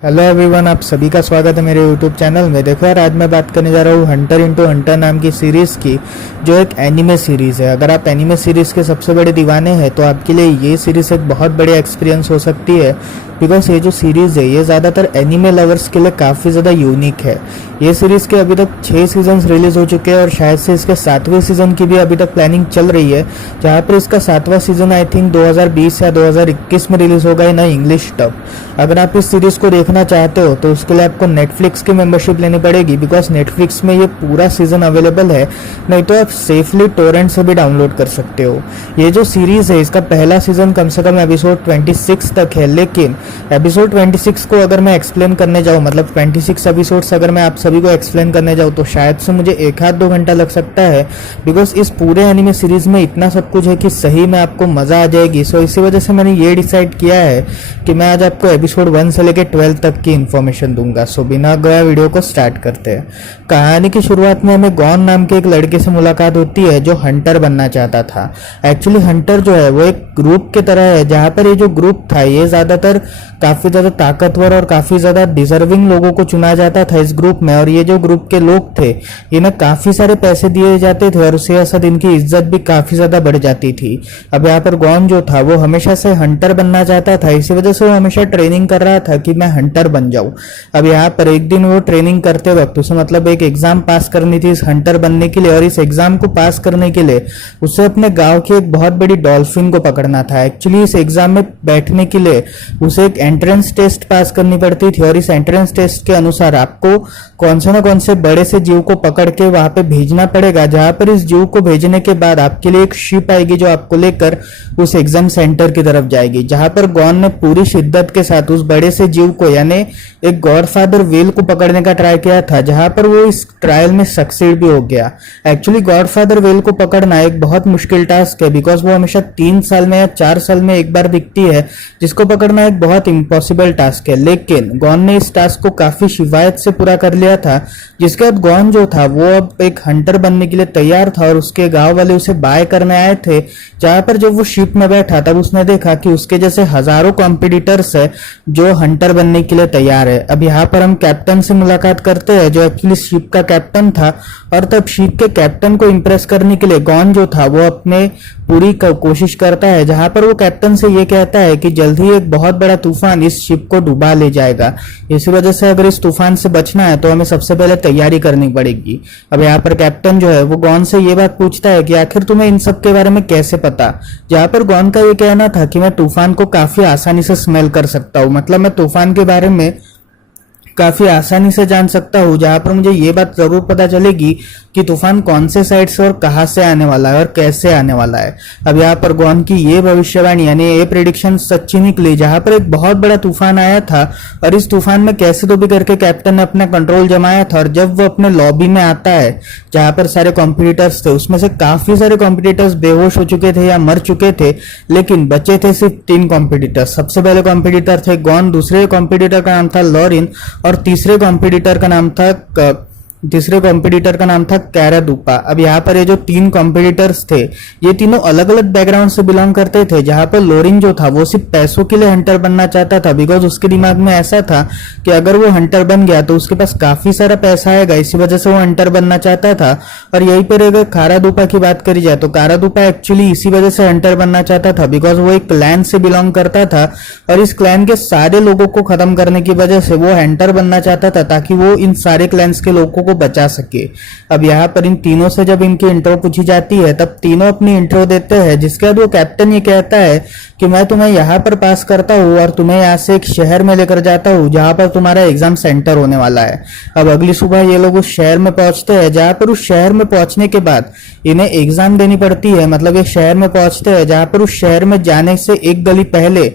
Hello everyone, आप सभी का स्वागत है मेरे यूट्यूब चैनल में। देखो यार, आज मैं बात करने जा रहा हूँ हंटर इंटू हंटर नाम की सीरीज़ की, जो एक एनिमे सीरीज़ है। अगर आप एनिमे सीरीज़ के सबसे बड़े दीवाने हैं तो आपके लिए ये सीरीज़ एक बहुत बढ़िया एक्सपीरियंस हो सकती है, बिकॉज ये जो सीरीज़ है ये ज़्यादातर एनिमे लवर्स के लिए काफ़ी ज़्यादा यूनिक है। ये सीरीज़ के अभी तक 6 सीजन्स रिलीज हो चुके हैं और शायद से इसके 7वें सीजन की भी अभी तक प्लानिंग चल रही है, जहाँ पर इसका 7वां सीजन आई थिंक 2020 या 2021 में रिलीज होगा इन इंग्लिश डब। अगर आप इस सीरीज़ को देखना चाहते हो तो उसके लिए आपको नेटफ्लिक्स की मेंबरशिप लेनी पड़ेगी, बिकॉज नेटफ्लिक्स में ये पूरा सीजन अवेलेबल है। नहीं तो आप सेफली टोरेंट से भी डाउनलोड कर सकते हो। ये जो सीरीज़ है इसका पहला सीजन कम से कम एपिसोड 26 तक है, लेकिन एपिसोड 26 को अगर मैं एक्सप्लेन करने जाऊँ, मतलब 26 एपिसोड्स अगर मैं आप सभी को एक्सप्लेन करने जाऊँ तो शायद से मुझे 1-2 घंटा लग सकता है, बिकॉज इस पूरे एनिमे सीरीज़ में इतना सब कुछ है कि सही में आपको मज़ा आ जाएगी। सो इसी वजह से मैंने ये डिसाइड किया है कि मैं आज आपको एपिसोड 1 से लेकर 12 तक की इन्फॉर्मेशन दूंगा। सो बिना गया वीडियो को स्टार्ट करते हैं। कहानी की शुरुआत में हमें गॉन नाम के एक लड़के से मुलाकात होती है जो हंटर बनना चाहता था। एक्चुअली हंटर जो है वो एक ग्रुप की तरह है, जहाँ पर ये जो ग्रुप था ये ज़्यादातर काफ़ी ज़्यादा ताकतवर और काफ़ी ज़्यादा डिजर्विंग लोगों को चुना जाता था इस ग्रुप में। और ये जो ग्रुप के लोग थे इन्हें काफ़ी सारे पैसे दिए जाते थे और उसके साथ इनकी इज्जत भी काफ़ी ज़्यादा बढ़ जाती थी। अब यहाँ पर गॉन जो था वो हमेशा से हंटर बनना चाहता था, इसी वजह से वो हमेशा ट्रेनिंग कर रहा था कि मैं हंटर बन जाऊँ। अब यहाँ पर एक दिन वो ट्रेनिंग करते वक्त उसे मतलब एक एग्जाम पास करनी थी इस हंटर बनने के लिए, और इस एग्जाम को पास करने के लिए उसे अपने गाँव की एक बहुत बड़ी डॉल्फिन को पकड़ना था। एक्चुअली इस एग्जाम में बैठने के लिए उसे एक एंट्रेंस टेस्ट पास करनी पड़ती थी, और इस एंट्रेंस टेस्ट के अनुसार आपको कौन से ना कौन से बड़े से जीव को पकड़ के वहां पे भेजना पड़ेगा, जहां पर इस जीव को भेजने के बाद आपके लिए एक शिप आएगी जो आपको लेकर उस एग्जाम सेंटर की तरफ जाएगी, जहां पर गॉन ने पूरी शिद्दत के साथ उस बड़े से जीव को यानी एक गॉडफादर व्हेल को पकड़ने का ट्राई किया था, जहां पर वो इस ट्रायल में सक्सीड भी हो गया। एक्चुअली गॉडफादर व्हेल को पकड़ना एक बहुत मुश्किल टास्क है, बिकॉज वो हमेशा 3 साल में या 4 साल में एक बार दिखती है, जिसको पकड़ना एक बहुत इम्पॉसिबल टास्क है। लेकिन गॉन ने इस टास्क को काफी शिवायत से पूरा कर लिया था, जिसके बाद गॉन जो था वो अब एक हंटर बनने के लिए तैयार था, और उसके गांव वाले उसे बाय करने आए थे। जहां पर जब वो शिप में बैठा तब उसने देखा कि उसके जैसे हजारों कॉम्पिटिटर्स है जो हंटर बनने के लिए तैयार है। अब यहाँ पर हम कैप्टन से मुलाकात करते हैं जो एक्चुअली शिप का कैप्टन था, और तब शिप के कैप्टन को इम्प्रेस करने के लिए गॉन जो था वो अपने पूरी कोशिश करता है, जहां पर वो कैप्टन से ये कहता है कि जल्द ही एक बहुत बड़ा तूफान इस शिप को डुबा ले जाएगा। इसी वजह से अगर इस तूफान से बचना है तो हमें सबसे पहले तैयारी करनी पड़ेगी। अब यहाँ पर कैप्टन जो है वो गॉन से ये बात पूछता है कि आखिर तुम्हें इन सब के बारे में कैसे पता। जहाँ पर गॉन का ये कहना था कि मैं तूफान को काफी आसानी से स्मेल कर सकता हूँ, मतलब मैं तूफान के बारे में काफी आसानी से जान सकता हूँ, जहां पर मुझे ये बात जरूर पता चलेगी कि तूफान कौन से साइड से और कहां से आने वाला है और कैसे आने वाला है। अब यहाँ पर गॉन की ये भविष्यवाणी यानी ये प्रेडिक्शन सच्ची निकली, जहां पर एक बहुत बड़ा तूफान आया था, और इस तूफान में कैसे तो भी करके कैप्टन ने अपना कंट्रोल जमाया था। और जब वो अपने लॉबी में आता है जहां पर सारे कॉम्पिटिटर्स थे, उसमें से काफी सारे कॉम्पिटिटर्स बेहोश हो चुके थे या मर चुके थे, लेकिन बचे थे सिर्फ 3 कॉम्पिटिटर्स। सबसे पहले कॉम्पिटिटर थे गॉन, दूसरे कॉम्पिटिटर का नाम था लॉरिन, और तीसरे कॉम्पिटिटर का नाम था कैरादूपा। अब यहाँ पर ये जो 3 कॉम्पिटिटर्स थे ये तीनों अलग अलग बैकग्राउंड से बिलोंग करते थे। जहाँ पर लोरिन जो था वो सिर्फ पैसों के लिए हंटर बनना चाहता था, बिकॉज उसके दिमाग में ऐसा था कि अगर वो हंटर बन गया तो उसके पास काफी सारा पैसा आएगा, इसी वजह से वो हंटर बनना चाहता था। और यहीं पर अगर कारादूपा की बात करी जाए तो कारादूपा एक्चुअली इसी वजह से हंटर बनना चाहता था, बिकॉज वो एक क्लैन से बिलोंग करता था, और इस क्लैन के सारे लोगों को खत्म करने की वजह से वो हंटर बनना चाहता था, ताकि वो इन सारे क्लैन्स के लोगों को बचा सके। अब यहाँ पर इन तीनों से जब इनकी इंट्रो पूछी जाती है तब तीनों अपनी इंट्रो देते हैं, जिसके बाद वो कैप्टन ये कहता है कि मैं तुम्हें यहाँ पर पास करता हूँ और तुम्हें यहाँ से एक शहर में लेकर जाता हूँ जहाँ पर तुम्हारा एग्जाम सेंटर होने वाला है। अब अगली सुबह ये लोग उस शहर में पहुंचते हैं, जहाँ पर उस शहर में पहुंचने के बाद इन्हें एग्जाम देनी पड़ती है। मतलब ये शहर में पहुंचते हैं जहाँ पर उस शहर में जाने से एक गली पहले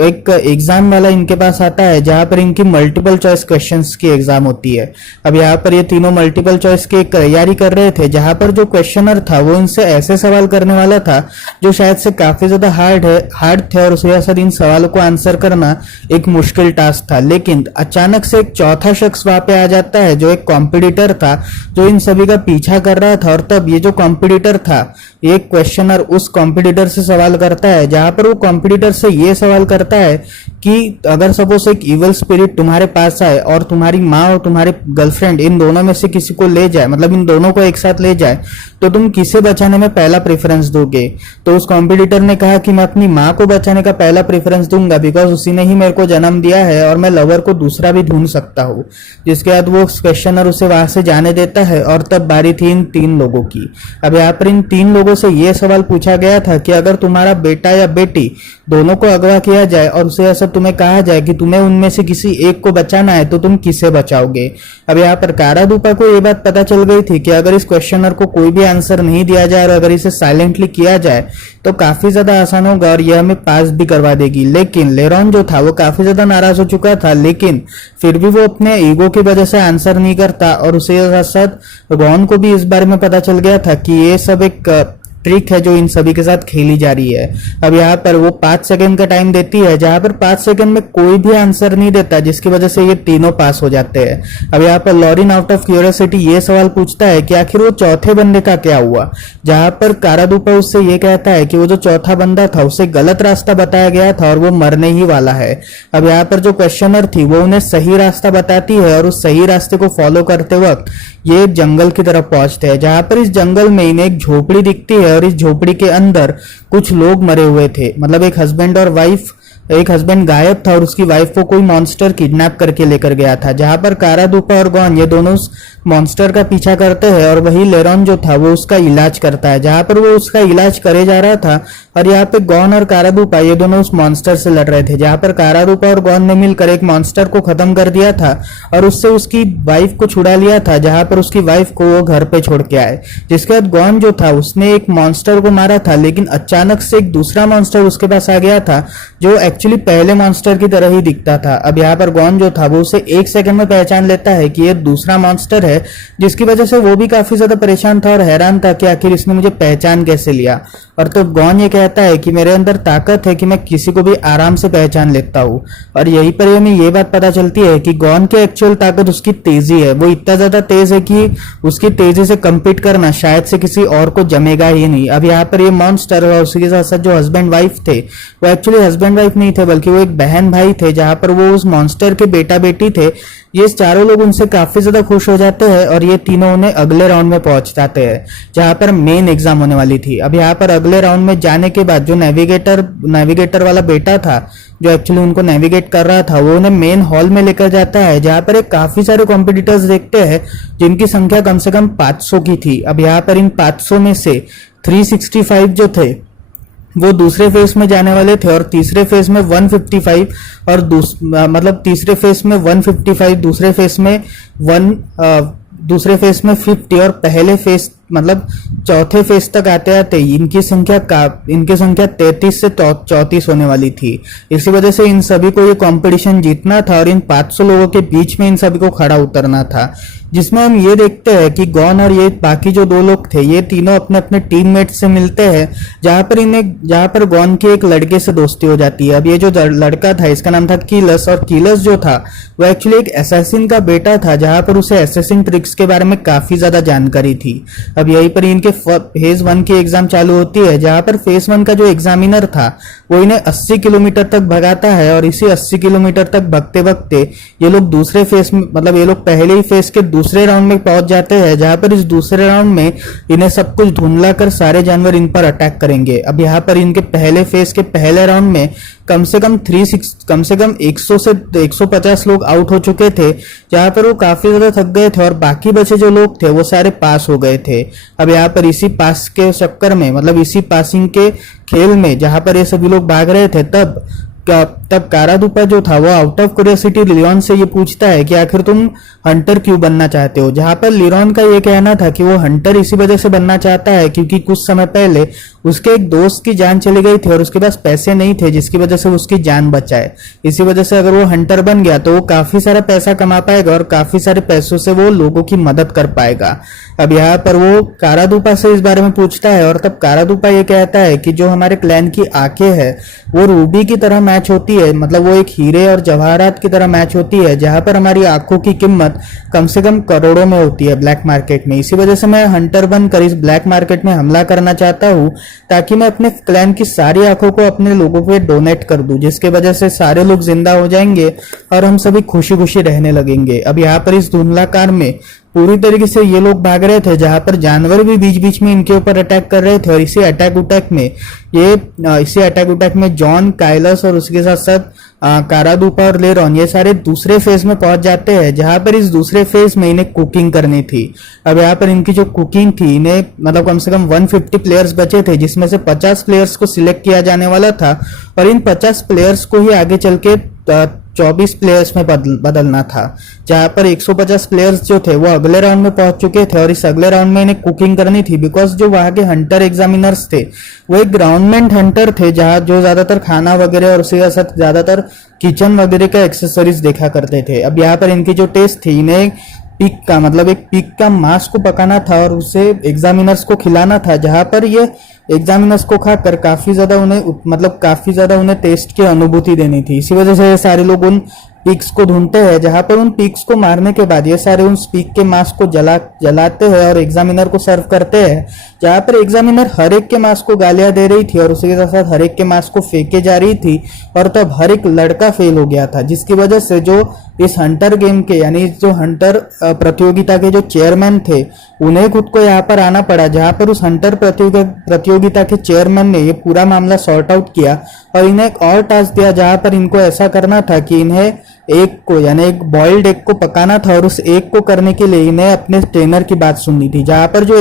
एक एग्जाम वाला इनके पास आता है, जहां पर इनकी मल्टीपल चॉइस क्वेश्चंस की एग्जाम होती है। अब यहाँ पर ये तीनों मल्टीपल चॉइस की तैयारी कर रहे थे, जहां पर जो क्वेश्चनर था वो इनसे ऐसे सवाल करने वाला था जो शायद से काफी ज्यादा हार्ड थे, और उस वजह से इन सवालों को आंसर करना एक मुश्किल टास्क था। लेकिन अचानक से एक चौथा शख्स वहां पे आ जाता है जो एक कॉम्पिटिटर था जो इन सभी का पीछा कर रहा था, और तब ये जो कॉम्पिटिटर था एक क्वेश्चनर उस कॉम्पिटिटर से सवाल करता है, जहां पर वो कॉम्पिटिटर से ये सवाल करता है कि अगर सपोज एक इवल स्पिरिट तुम्हारे पास आए और तुम्हारी माँ और तुम्हारे गर्लफ्रेंड इन दोनों में से किसी को ले जाए, मतलब इन दोनों को एक साथ ले जाए, तो तुम किसे बचाने में पहला प्रेफरेंस दोगे? तो उस कॉम्पिटिटर ने कहा कि मैं अपनी माँ को बचाने का पहला प्रेफरेंस दूंगा, बिकॉज उसी ने ही मेरे को जन्म दिया है और मैं लवर को दूसरा भी ढूंढ सकता हूँ। जिसके बाद वो क्वेश्चनर उसे वहां से जाने देता है और तब बारी थी इन 3 लोगों की। अब यहाँ पर इन 3 लोगों से ये सवाल पूछा गया था कि अगर तुम्हारा बेटा या बेटी दोनों को अगवा किया जाए और उसे ऐसा तुम्हें कहा जाए कि तुम्हें उनमें से किसी एक को बचाना है, तो तुम किसे बचाओगे? अब यहाँ पर कारादूपा को ये बात पता चल गई थी कि अगर इस क्वेश्चनर को कोई भी आंसर नहीं दिया जाए और अगर इसे साइलेंटली किया जाए तो काफी ज्यादा आसान होगा और यह हमें पास भी करवा देगी। लेकिन लेरॉन जो था वो काफी ज्यादा नाराज हो चुका था, लेकिन फिर भी वो अपने ईगो की वजह से आंसर नहीं करता और उसे साथ साथ रॉन को भी इस बारे में पता चल गया था कि ये सब एक ट्रिक है जो इन सभी के साथ खेली जा रही है। अब यहाँ पर वो 5 सेकंड का टाइम देती है, जहां पर 5 सेकंड में कोई भी आंसर नहीं देता, जिसकी वजह से ये तीनों पास हो जाते हैं। अब यहाँ पर लॉरिन आउट ऑफ क्यूरियोसिटी ये सवाल पूछता है कि आखिर वो चौथे बंदे का क्या हुआ, जहां पर कारादूपा उससे ये कहता है कि वो जो चौथा बंदा था उसे गलत रास्ता बताया गया था और वो मरने ही वाला है। अब यहाँ पर जो क्वेश्चनर थी वो उन्हें सही रास्ता बताती है और उस सही रास्ते को फॉलो करते वक्त ये जंगल की तरफ पहुंचते हैं, जहां पर इस जंगल में इन्हें एक झोपड़ी दिखती है और इस झोपड़ी के अंदर कुछ लोग मरे हुए थे, मतलब एक हस्बैंड और वाइफ। एक हस्बैंड गायब था और उसकी वाइफ को कोई मॉन्स्टर किडनैप करके लेकर गया था, जहां पर कारादूपा और गॉन ये दोनों उस मॉन्स्टर का पीछा करते हैं और वही लेरॉन जो था वो उसका इलाज करता है। जहां पर वो उसका इलाज करे जा रहा था और यहाँ पे गॉन और कारादूपा ये दोनों उस मॉन्स्टर से लड़ रहे थे, जहां पर कारादूपा और गॉन ने मिलकर एक मॉन्स्टर को खत्म कर दिया था और उससे उसकी वाइफ को छुड़ा लिया था, जहां पर उसकी वाइफ को वो घर पे छोड़ के आए। जिसके बाद गॉन जो था उसने एक मॉन्स्टर को मारा था, लेकिन अचानक से एक दूसरा मॉन्स्टर उसके पास आ गया था जो एक्चुअली पहले मॉन्स्टर की तरह ही दिखता था। अब यहाँ पर गॉन जो था वो उसे 1 सेकंड में पहचान लेता है कि ये दूसरा मॉन्स्टर है, जिसकी वजह से वो भी काफी ज्यादा परेशान था और हैरान था कि आखिर इसने मुझे पहचान कैसे लिया। और तो गॉन ये कहता है कि मेरे अंदर ताकत है कि मैं किसी को भी आराम से पहचान लेता हूँ। और यहीं पर हमें ये बात पता चलती है कि गॉन की एक्चुअल ताकत उसकी तेजी है। वो इतना ज्यादा तेज है कि उसकी तेजी से compete करना शायद से किसी और को जमेगा ही नहीं। अब यहाँ पर ये मॉन्स्टर और उसके साथ साथ जो हस्बैंड वाइफ थे वो एक्चुअली हस्बैंड वाइफ नहीं थे, बल्कि वो एक बहन भाई थे, जहां पर वो उस मॉन्स्टर के बेटा बेटी थे। ये चारों लोग उनसे काफी ज्यादा खुश हो जाते हैं और ये तीनों उन्हें अगले राउंड में पहुंच जाते हैं, जहां पर मेन एग्जाम होने वाली थी। अब यहाँ पर अगले राउंड में जाने के बाद जो नेविगेटर वाला बेटा था जो एक्चुअली उनको नेविगेट कर रहा था, वो उन्हें मेन हॉल में लेकर जाता है, जहां पर एक काफी सारे कॉम्पिटिटर्स देखते हैं जिनकी संख्या कम से कम 500 की थी। अब यहाँ पर इन 500 में से 365 जो थे वो दूसरे फेज में जाने वाले थे और तीसरे फेज में 155 और मतलब तीसरे फेज में 155, दूसरे फेज में 50 और पहले फेज मतलब चौथे फेज तक आते आते इनकी संख्या 33 से 34 होने वाली थी। इसी वजह से इन सभी को ये कंपटीशन जीतना था और इन 500 लोगों के बीच में इन सभी को खड़ा उतरना था, जिसमें हम ये देखते हैं कि गॉन और ये बाकी जो 2 लोग थे ये तीनों अपने अपने टीममेट से मिलते हैं, जहां पर गॉन की एक लड़के से दोस्ती हो जाती है। अब ये जो लड़का था इसका नाम था कीलस, और कीलस जो था वो एक्चुअली एक असैसिन का बेटा था, जहां पर उसे असैसिन ट्रिक्स के बारे में काफी ज्यादा जानकारी थी। अब यहीं पर इनके फेज 1 की एग्जाम चालू होती है, जहां पर फेज 1 का जो एग्जामिनर था वो इन्हें 80 किलोमीटर तक भगाता है और इसी 80 किलोमीटर तक भगते भगते ये लोग दूसरे फेज में मतलब ये लोग पहले ही फेज के दूसरे राउंड में पहुंच जाते हैं, जहां पर इस दूसरे राउंड में इन्हें सब कुछ धुंधला कर सारे जानवर इन पर अटैक करेंगे। अब यहाँ पर इनके पहले फेज के पहले राउंड में कम से कम 100 से 150 लोग आउट हो चुके थे, जहां पर वो काफी ज्यादा थक गए थे और बाकी बचे जो लोग थे वो सारे पास हो गए थे। अब यहाँ पर इसी पास के चक्कर में मतलब इसी पासिंग के खेल में जहां पर ये सभी लोग भाग रहे थे, तब कारादूपा जो था वो आउट ऑफ क्यूरियोसिटी लिरॉन से ये पूछता है कि आखिर तुम हंटर क्यों बनना चाहते हो, जहां पर लिरॉन का ये कहना था कि वो हंटर इसी वजह से बनना चाहता है क्योंकि कुछ समय पहले उसके एक दोस्त की जान चली गई थी और उसके पास पैसे नहीं थे, जिसकी वजह से उसकी जान बचाए। इसी वजह से अगर वो हंटर बन गया तो वो काफी सारा पैसा कमा पाएगा और काफी सारे पैसों से वो लोगों की मदद कर पाएगा। अब यहाँ पर वो कारादूपा से इस बारे में पूछता है और तब कारादूपा ये कहता है कि जो हमारे क्लैन की आंखें है वो रूबी की तरह मैच होती है, मतलब वो एक हीरे और जवाहरात की तरह मैच होती है, जहां पर हमारी आंखों की कीमत कम से कम करोड़ों में होती है ब्लैक मार्केट में। इसी वजह से मैं हंटर बनकर इस ब्लैक मार्केट में हमला करना चाहता हूँ, ताकि मैं अपने क्लैन की सारी आंखों को अपने लोगों पे डोनेट कर दूं, जिसके वजह से सारे लोग जिंदा हो जाएंगे और हम सभी खुशी खुशी रहने लगेंगे। अब यहाँ पर इस धुंधला कार में पूरी तरीके से ये लोग भाग रहे थे, जहां पर जानवर भी बीच बीच में इनके ऊपर अटैक कर रहे थे। और इसी अटैक उटैक में जॉन, काइलस और उसके साथ साथ कारादूपा और लेरॉन ये सारे दूसरे फेज में पहुंच जाते हैं, जहां पर इस दूसरे फेज में इन्हें कुकिंग करनी थी। अब यहाँ पर इनकी जो कुकिंग थी, इन्हें मतलब कम से कम 150 प्लेयर्स बचे थे, जिसमें से 50 प्लेयर्स को सिलेक्ट किया जाने वाला था और इन 50 प्लेयर्स को ही आगे चल के 24 प्लेयर्स में बदलना था, जहां पर 150 प्लेयर्स जो थे वो अगले राउंड में पहुंच चुके थे और इस अगले राउंड में इन्हें कुकिंग करनी थी। बिकॉज जो वहां के हंटर एग्जामिनर्स थे वो एक ग्राउंडमेंट हंटर थे, जहां जो ज्यादातर खाना वगैरह और उसके साथ ज्यादातर किचन वगैरह का एक्सेसरीज देखा करते थे। अब यहाँ पर इनकी जो टेस्ट थी, इन्हें पिग का मतलब एक पिग का मांस को पकाना था और उसे एग्जामिनर्स को खिलाना था, जहां पर ये एग्जामिनर्स को खाकर काफी ज्यादा उन्हें टेस्ट की अनुभूति देनी थी। इसी वजह से ये सारे लोग उन पिग्स को ढूंढते हैं, जहां पर उन पिग्स को मारने के बाद ये सारे उन पिग के मांस को जलाते हैं और एग्जामिनर को सर्व करते हैं, जहां पर एग्जामिनर हर एक के मांस को गालियां दे रही थी और उसी के साथ हर एक के मांस को फेंके जा रही थी। और तब हर एक लड़का फेल हो गया था, जिसकी वजह से जो इस हंटर गेम के यानी जो हंटर प्रतियोगिता के जो चेयरमैन थे उन्हें खुद को यहाँ पर आना पड़ा, जहां पर उस हंटर प्रतियोगिता के चेयरमैन ने ये पूरा मामला सॉर्ट आउट किया और इन्हें एक और टास्क दिया, जहां पर इनको ऐसा करना था कि इन्हें एक को यानी एक बॉइल्ड एग को पकाना था और उस एग को करने के लिए इन्हें अपने ट्रेनर की बात सुननी थी, जहां पर जो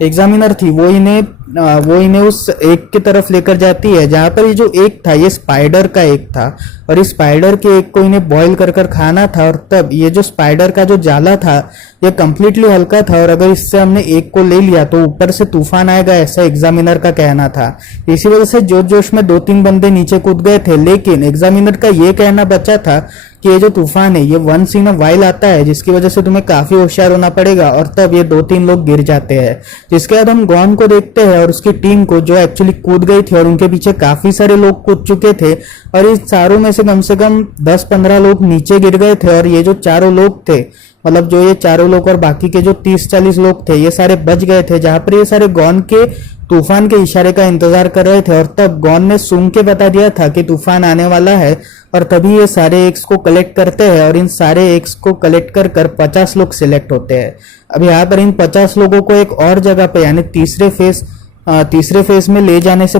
एग्जामिनर थी वो इन्हें उस एग की तरफ लेकर जाती है, जहां पर ये जो एग था ये स्पाइडर का एग था और इस स्पाइडर के एग को इन्हें बॉईल कर खाना था। और तब ये जो स्पाइडर का जो जाला था ये कंप्लीटली हल्का था और अगर इससे हमने एग को ले लिया तो ऊपर से तूफान आएगा, ऐसा एग्जामिनर का कहना था। इसी वजह से जोश में 2-3 बंदे नीचे कूद गए थे, लेकिन एग्जामिनर का ये कहना बचा था कि ये जो तूफान है ये वंस इन अ वाइल आता है, जिसकी वजह से तुम्हें काफी होशियार होना पड़ेगा। और तब ये 2-3 लोग गिर जाते हैं, जिसके बाद हम गॉन को देखते हैं और उसकी टीम को, जो एक्चुअली कूद गई थी और उनके पीछे काफी सारे लोग कूद चुके थे और इस चारों में से कम 10-15 लोग नीचे गिर गए थे। और ये जो चारों लोग थे, मतलब जो ये चारों लोग और बाकी के जो 30-40 लोग थे, ये सारे बच गए थे, जहां पर ये सारे गॉन के तूफान के इशारे का इंतजार कर रहे थे। और तब गॉन ने सूंघ के बता दिया था कि तूफान आने वाला है और तभी ये सारे एग्स को कलेक्ट करते हैं और इन सारे एग्स को कलेक्ट कर 50 लोग सिलेक्ट होते हैं। अब यहाँ पर इन 50 लोगों को एक और जगह पे यानी तीसरे फेज में ले जाने से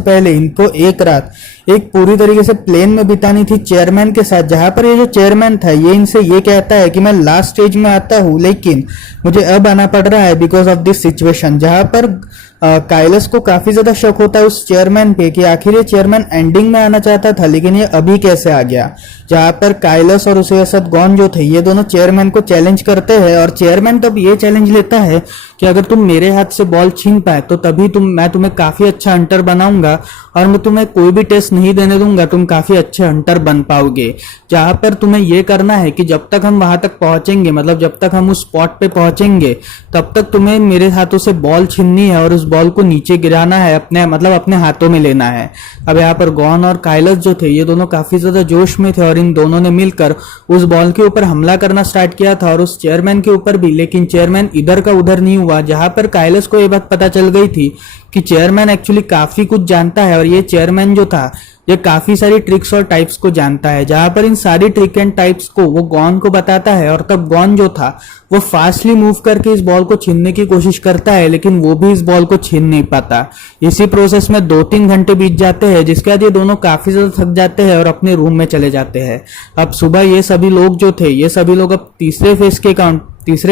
पहले इनको एक रात एक पूरी तरीके से प्लेन में बितानी थी चेयरमैन के साथ, जहां पर ये जो चेयरमैन था ये इनसे ये कहता है कि मैं लास्ट स्टेज में आता हूं, लेकिन मुझे अब आना पड़ रहा है बिकॉज ऑफ दिस सिचुएशन। जहां पर काइलस को काफी ज्यादा शक होता है उस चेयरमैन पे कि आखिर ये चेयरमैन एंडिंग में आना चाहता था, लेकिन ये अभी कैसे आ गया। जहां पर काइलस और उसके साथ गॉन जो थे ये दोनों चेयरमैन को चैलेंज करते हैं और चेयरमैन तब ये चैलेंज लेता है कि अगर तुम मेरे हाथ से बॉल छीन पाए तो तभी मैं तुम्हें काफी अच्छा हंटर बनाऊंगा और मैं तुम्हें कोई भी टेस्ट नहीं देने दूंगा, तुम काफी अच्छे हंटर बन पाओगे। जहां पर तुम्हें यह करना है कि जब तक हम वहां तक पहुंचेंगे, मतलब जब तक हम उस स्पॉट पे पहुंचेंगे, तब तक तुम्हें मेरे हाथों से बॉल छीननी है और उस बॉल को नीचे गिराना है, अपने हाथों में लेना है। अब यहाँ पर गॉन और काइलस जो थे ये दोनों काफी ज्यादा जोश में थे और इन दोनों ने मिलकर उस बॉल के ऊपर हमला करना स्टार्ट किया था और उस चेयरमैन के ऊपर भी, लेकिन चेयरमैन इधर का उधर नहीं हुआ। जहां पर काइलस को ये बात पता चल गई थी कि चेयरमैन एक्चुअली काफी कुछ जानता है और ये चेयरमैन जो था ये काफी सारी ट्रिक्स और टाइप्स को जानता है, जहां पर इन सारी ट्रिक एंड टाइप्स को वो गॉन को बताता है। और तब गॉन जो था वो फास्टली मूव करके इस बॉल को छीनने की कोशिश करता है, लेकिन वो भी इस बॉल को छीन नहीं पाता। इसी प्रोसेस में 2-3 घंटे बीत जाते हैं, जिसके बाद ये दोनों काफी ज्यादा थक जाते हैं और अपने रूम में चले जाते हैं। अब सुबह ये सभी लोग जो थे ये सभी लोग अब तीसरे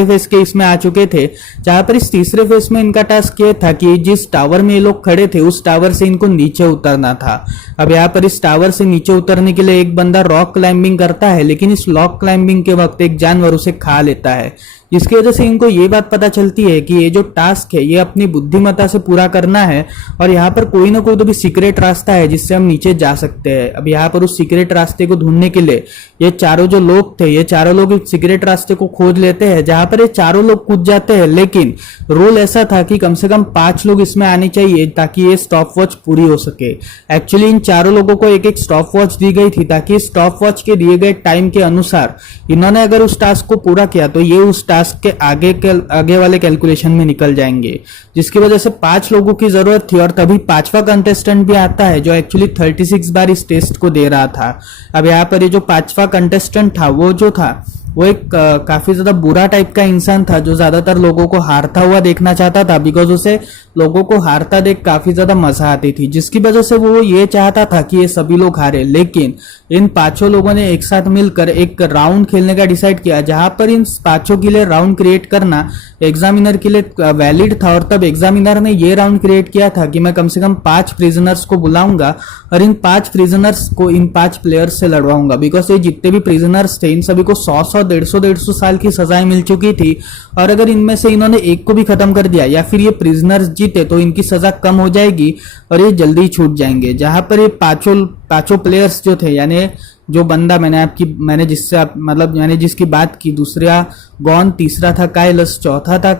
फेज के इसमें आ चुके थे, जहां पर इस तीसरे फेज में इनका टास्क ये था कि जिस टावर में ये लोग खड़े थे उस टावर से इनको नीचे उतरना था। अब यहाँ पर इस टावर से नीचे उतरने के लिए एक बंदा रॉक क्लाइंबिंग करता है, लेकिन इस रॉक क्लाइंबिंग के वक्त एक जानवर उसे खा लेता है, जिसकी वजह से इनको ये बात पता चलती है कि ये जो टास्क है ये अपनी बुद्धिमत्ता से पूरा करना है और यहाँ पर कोई ना कोई तो भी सीक्रेट रास्ता है जिससे हम नीचे जा सकते हैं। अब यहाँ पर उस सीक्रेट रास्ते को ढूंढने के लिए ये चारों जो लोग थे, ये चारों लोग इस सीक्रेट रास्ते को खोज लेते हैं, जहां पर ये चारों लोग कूद जाते हैं। लेकिन रूल ऐसा था कि कम से कम 5 लोग इसमें आने चाहिए ताकि ये स्टॉप वॉच पूरी हो सके। एक्चुअली इन चारों लोगों को एक एक स्टॉप वॉच दी गई थी ताकि स्टॉप वॉच के दिए गए टाइम के अनुसार इन्होंने अगर उस टास्क को पूरा किया तो ये उस टास्क के आगे वाले कैलकुलेशन में निकल जाएंगे, जिसकी वजह से 5 लोगों की जरूरत थी। और तभी 5वां कंटेस्टेंट भी आता है जो एक्चुअली 36 बार इस टेस्ट को दे रहा था। अब यहाँ पर ये जो 5वां कंटेस्टेंट था वो जो था वो एक काफी ज्यादा बुरा टाइप का इंसान था जो ज्यादातर लोगों को हारता हुआ देखना चाहता था, बिकॉज उसे लोगों को हारता देख काफी ज्यादा मजा आती थी, जिसकी वजह से वो ये चाहता था कि ये सभी लोग हारे। लेकिन इन 5 लोगों ने एक साथ मिलकर एक राउंड खेलने का डिसाइड किया, जहां पर इन 5 के लिए राउंड क्रिएट करना एग्जामिनर के लिए वैलिड था। और तब एग्जामिनर ने ये राउंड क्रिएट किया था कि मैं कम से कम 5 प्रिजनर्स को बुलाऊंगा और इन 5 प्रिजनर्स को इन 5 प्लेयर्स से लड़वाऊंगा, बिकॉज ये जितने भी प्रिजनर्स थे इन सभी को 100 150 साल की सजाएं मिल चुकी थी। और अगर इनमें से इन्होंने एक को भी खत्म कर दिया या फिर ये प्रिजनर्स जीते तो इनकी सजा कम हो जाएगी और ये जल्दी छूट जाएंगे। जहां पर ये पांचों प्लेयर्स जो थे, यानी जो बंदा मैंने जिसकी बात की, दूसरा गॉन, तीसरा था काइलस, चौथा था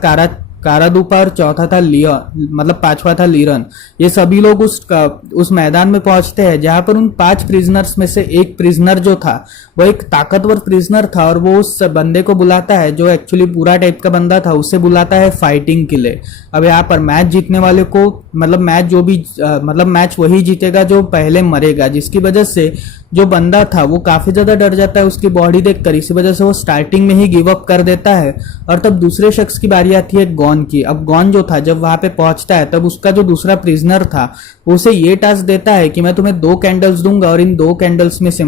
कारादूपा और चौथा था लियोन, मतलब 5वां था लीरन। ये सभी लोग उस मैदान में पहुंचते हैं जहां पर उन 5 प्रिजनर्स में से एक प्रिजनर जो था वो एक ताकतवर प्रिजनर था और वो उस बंदे को बुलाता है जो एक्चुअली पूरा टाइप का बंदा था, उसे बुलाता है फाइटिंग के लिए। अब यहाँ पर मैच जीतने वाले को मैच वही जीतेगा जो पहले मरेगा, जिसकी वजह से जो बंदा था वो काफी ज्यादा डर जाता है उसकी बॉडी देखकर, इसी वजह से वो स्टार्टिंग में ही गिव अप कर देता है। और तब दूसरे शख्स की बारी आती है गॉन की। अब गॉन जो था जब वहां पे पहुंचता है तब उसका जो दूसरा प्रिजनर था उसे ये टास्क देता है कि मैं तुम्हें 2 कैंडल्स दूंगा और इन 2 कैंडल्स में से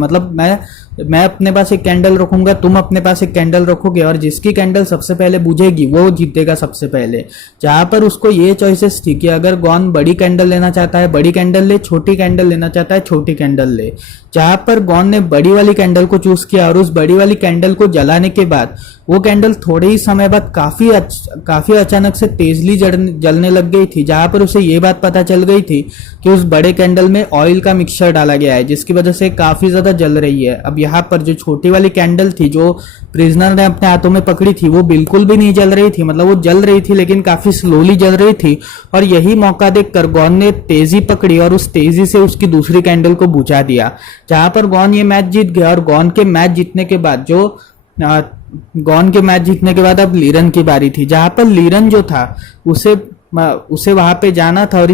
मैं अपने पास एक कैंडल रखूंगा, तुम अपने पास एक कैंडल रखोगे और जिसकी कैंडल सबसे पहले बुझेगी वो जीतेगा सबसे पहले। जहां पर उसको ये चॉइसेस थी कि अगर गॉन बड़ी कैंडल लेना चाहता है बड़ी कैंडल ले, छोटी कैंडल लेना चाहता है छोटी कैंडल ले। जहां पर गॉन ने बड़ी वाली कैंडल को चूज किया और उस बड़ी वाली कैंडल को जलाने के बाद वो कैंडल थोड़े ही समय बाद काफी अचानक से तेजली जलने लग गई थी, जहां पर उसे ये बात पता चल गई थी कि उस बड़े कैंडल में ऑयल का मिक्सचर डाला गया है, जिसकी वजह से काफी ज्यादा जल रही है। अब यहाँ पर जो छोटी वाली कैंडल थी जो प्रिजनर ने अपने हाथों में पकड़ी थी वो बिल्कुल भी नहीं जल रही थी, मतलब वो जल रही थी लेकिन काफी स्लोली जल रही थी। और यही मौका देखकर गॉन ने तेजी पकड़ी और उस तेजी से उसकी दूसरी कैंडल को बुझा दिया, जहां पर गॉन ये मैच जीत गया। और गॉन के मैच जीतने के बाद अब लीरन की बारी थी, जहां पर लीरन जो था उसे वहां पे जाना था और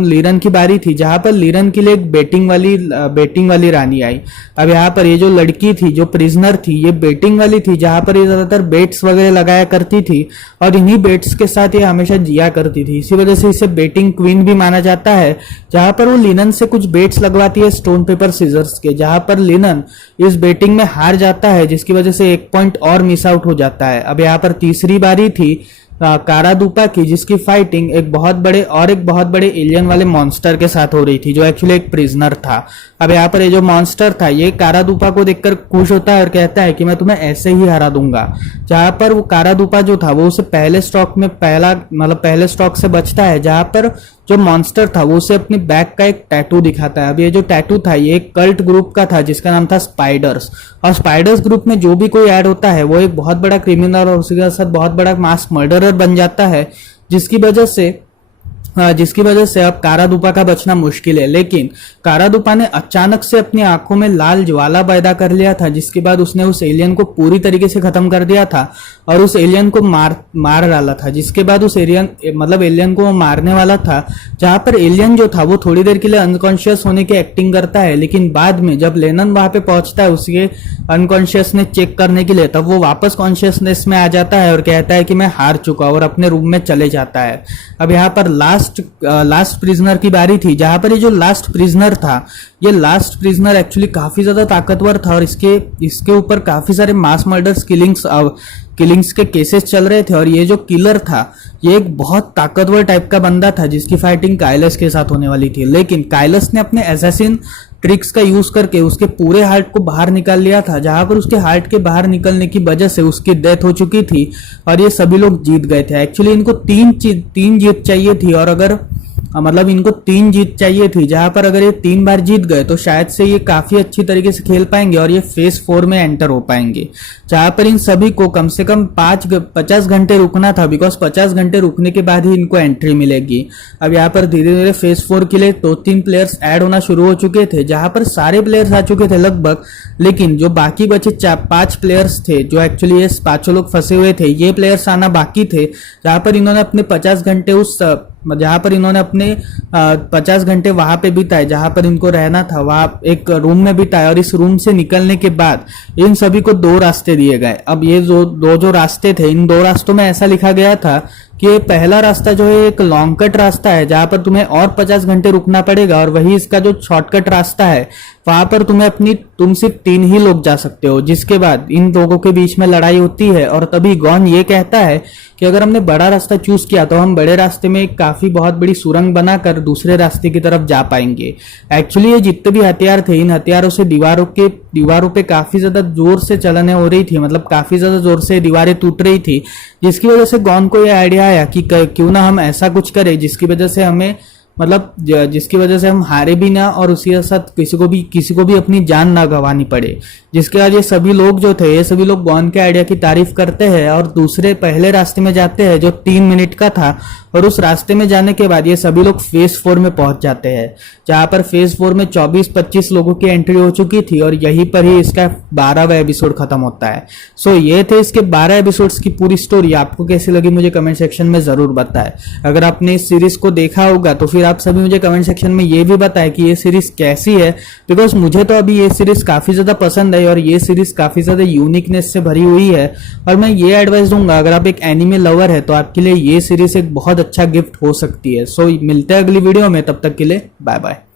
लीरन की बारी थी, जहां पर लीरन के लिए एक बेटिंग वाली रानी आई। अब यहाँ पर ये जो लड़की थी जो प्रिजनर थी ये बेटिंग वाली थी, जहां पर ये ज्यादातर बेट्स वगैरह लगाया करती थी और इन्हीं बेट्स के साथ ये हमेशा जिया करती थी, इसी वजह से इसे बेटिंग क्वीन भी माना जाता है। जहां पर वो लिनन से कुछ बेट्स लगवाती है स्टोन पेपर सीजर्स के, जहां पर लिनन इस बेटिंग में हार जाता है, जिसकी वजह से 1 पॉइंट और मिस आउट हो जाता है। अब यहाँ पर तीसरी बारी थी कारादूपा की, जिसकी फाइटिंग एक बहुत बड़े एलियन वाले मॉन्स्टर के साथ हो रही थी जो एक्चुअली एक प्रिजनर था। अब यहाँ पर ये जो मॉन्स्टर था ये कारादूपा को देखकर खुश होता है और कहता है कि मैं तुम्हें ऐसे ही हरा दूंगा। जहां पर वो कारादूपा जो था वो उसे पहले स्टॉक से बचता है, जहां पर जो मॉन्स्टर था वो उसे अपनी बैक का एक टैटू दिखाता है। अब ये जो टैटू था ये एक कल्ट ग्रुप का था जिसका नाम था स्पाइडर्स, और स्पाइडर्स ग्रुप में जो भी कोई ऐड होता है वो एक बहुत बड़ा क्रिमिनल और उसके साथ बहुत बड़ा मास मर्डरर बन जाता है, जिसकी वजह से अब कारादूपा का बचना मुश्किल है। लेकिन कारादूपा ने अचानक से अपनी आंखों में लाल ज्वाला पैदा कर लिया था, जिसके बाद उसने उस एलियन को पूरी तरीके से खत्म कर दिया था और उस एलियन को मार डाला था। जिसके बाद उस एलियन को मारने वाला था, जहां पर एलियन जो था वो थोड़ी देर के लिए अनकॉन्शियस होने की एक्टिंग करता है, लेकिन बाद में जब लेनन वहां पे पहुंचता है उसके अनकॉन्शियसनेस चेक करने के लिए, तब वो वापस कॉन्शियसनेस में आ जाता है और कहता है कि मैं हार चुका और अपने रूम में चले जाता है। अब यहाँ पर लास्ट प्रिजनर की बारी थी, जहां पर ये जो लास्ट प्रिजनर था ये लास्ट प्रिजनर एक्चुअली काफी ज्यादा ताकतवर था और इसके ऊपर काफी सारे मास मर्डर्स किलिंग्स के केसेस चल रहे थे और ये जो किलर था ये एक बहुत ताकतवर टाइप का बंदा था जिसकी फाइटिंग काइलस के साथ होने वाली थी, लेकिन काइलस ने अपने एसेसिन ट्रिक्स का यूज करके उसके पूरे हार्ट को बाहर निकाल लिया था, जहां पर उसके हार्ट के बाहर निकलने की वजह से उसकी डेथ हो चुकी थी और ये सभी लोग जीत गए थे। एक्चुअली इनको तीन जीत चाहिए थी और अगर मतलब इनको 3 जीत चाहिए थी, जहां पर अगर ये 3 बार जीत गए तो शायद से ये काफी अच्छी तरीके से खेल पाएंगे और ये फेज 4 में एंटर हो पाएंगे, जहां पर इन सभी को कम से कम 50 घंटे रुकना था, बिकॉज 50 घंटे रुकने के बाद ही इनको एंट्री मिलेगी। अब यहाँ पर धीरे धीरे फेज 4 के लिए 2-3 प्लेयर्स ऐड होना शुरू हो चुके थे, जहां पर सारे प्लेयर्स आ चुके थे लगभग, लेकिन जो बाकी बचे 5 प्लेयर्स थे जो एक्चुअली ये 5 लोग फंसे हुए थे, ये प्लेयर्स आना बाकी थे, जहां पर इन्होंने अपने 50 घंटे जहां पर इन्होंने अपने 50 घंटे वहां पे बिताए जहां पर इनको रहना था, वहां एक रूम में बिताए और इस रूम से निकलने के बाद इन सभी को 2 रास्ते दिए गए। अब ये जो रास्ते थे, इन 2 रास्तों में ऐसा लिखा गया था कि पहला रास्ता जो है एक लॉन्ग कट रास्ता है जहां पर तुम्हें और 50 घंटे रुकना पड़ेगा, और वही इसका जो शॉर्टकट रास्ता है वहां पर तुम सिर्फ 3 ही लोग जा सकते हो, जिसके बाद इन लोगों के बीच में लड़ाई होती है और तभी गॉन ये कहता है कि अगर हमने बड़ा रास्ता चूज किया तो हम बड़े रास्ते में काफी बहुत बड़ी सुरंग बनाकर दूसरे रास्ते की तरफ जा पाएंगे। एक्चुअली ये जितने भी हथियार थे, इन हथियारों से दीवारों पे काफी ज्यादा जोर से चलने हो रही थी, मतलब काफी ज्यादा जोर से दीवारें टूट रही थी, जिसकी वजह से गॉन को यह आइडिया आया कि क्यों ना हम ऐसा कुछ करें जिसकी वजह से हम हारे भी ना और उसी के साथ किसी को भी अपनी जान ना गंवानी पड़े। जिसके बाद ये सभी लोग गॉन के आइडिया की तारीफ करते हैं और पहले रास्ते में जाते हैं जो 3 मिनट का था, और उस रास्ते में जाने के बाद ये सभी लोग फेज 4 में पहुंच जाते हैं, जहां पर फेज 4 में 24-25 लोगों की एंट्री हो चुकी थी और यहीं पर ही इसका 12वां एपिसोड खत्म होता है। सो ये थे इसके 12 एपिसोड्स की पूरी स्टोरी। आपको कैसी लगी मुझे कमेंट सेक्शन में जरूर बताएं। अगर आपने इस सीरीज को देखा होगा तो फिर आप सभी मुझे कमेंट सेक्शन में ये भी बताएं कि ये सीरीज कैसी है, बिकॉज मुझे तो अभी ये सीरीज काफी ज्यादा पसंद है और ये सीरीज काफी ज्यादा यूनिकनेस से भरी हुई है। और मैं ये एडवाइस दूंगा, अगर आप एक एनिमे लवर है तो आपके लिए ये सीरीज एक बहुत अच्छा गिफ्ट हो सकती है। सो मिलते हैं अगली वीडियो में, तब तक के लिए बाय बाय।